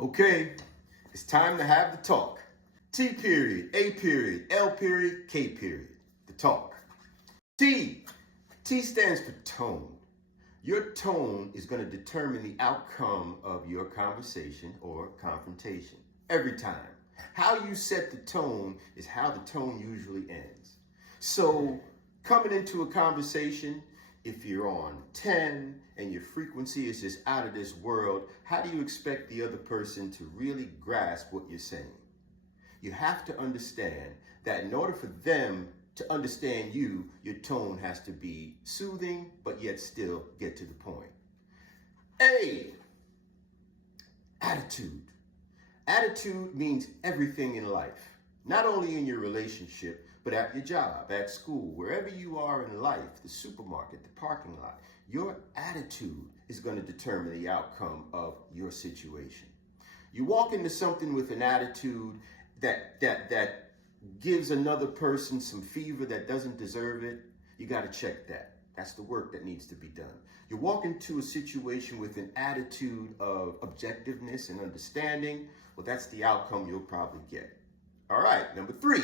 Okay, it's time to have the talk. T period, A period, L period, K period. The talk. T. T stands for tone. Your tone is going to determine the outcome of your conversation or confrontation every time. How you set the tone is how the tone usually ends. So, coming into a conversation, if you're on 10 and your frequency is just out of this world, how do you expect the other person to really grasp what you're saying? You have to understand that in order for them to understand you, your tone has to be soothing, but yet still get to the point. A, attitude. Attitude means everything in life, not only in your relationship, but at your job, at school, wherever you are in life, the supermarket, the parking lot. Your attitude is going to determine the outcome of your situation. You walk into something with an attitude that gives another person some fever that doesn't deserve it, you got to check that. That's the work that needs to be done. You walk into a situation with an attitude of objectiveness and understanding, well, that's the outcome you'll probably get. All right, number 3,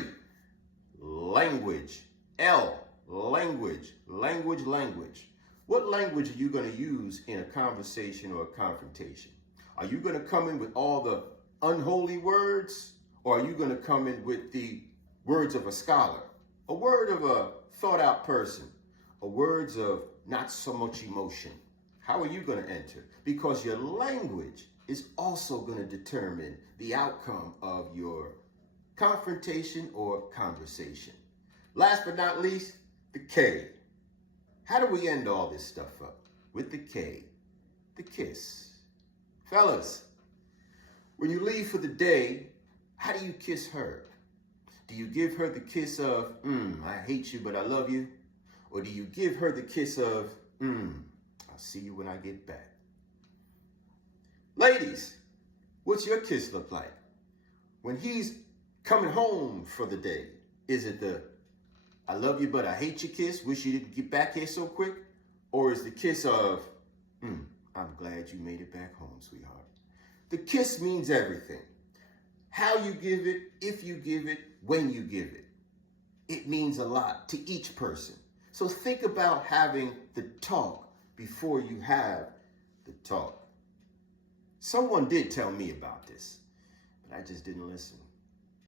language. L, language. Language. What language are you going to use in a conversation or a confrontation? Are you going to come in with all the unholy words? Or are you going to come in with the words of a scholar, a word of a thought out person, or words of not so much emotion? How are you going to enter? Because your language is also going to determine the outcome of your confrontation or conversation. Last but not least, the K. How do we end all this stuff up? With the K, the kiss. Fellas, when you leave for the day, how do you kiss her? Do you give her the kiss of, I hate you, but I love you? Or do you give her the kiss of, I'll see you when I get back? Ladies, what's your kiss look like? When he's coming home for the day, is it the, I love you, but I hate you kiss, wish you didn't get back here so quick? Or is the kiss of, I'm glad you made it back home, sweetheart? The kiss means everything. How you give it, if you give it, when you give it. It means a lot to each person. So think about having the talk before you have the talk. Someone did tell me about this, but I just didn't listen.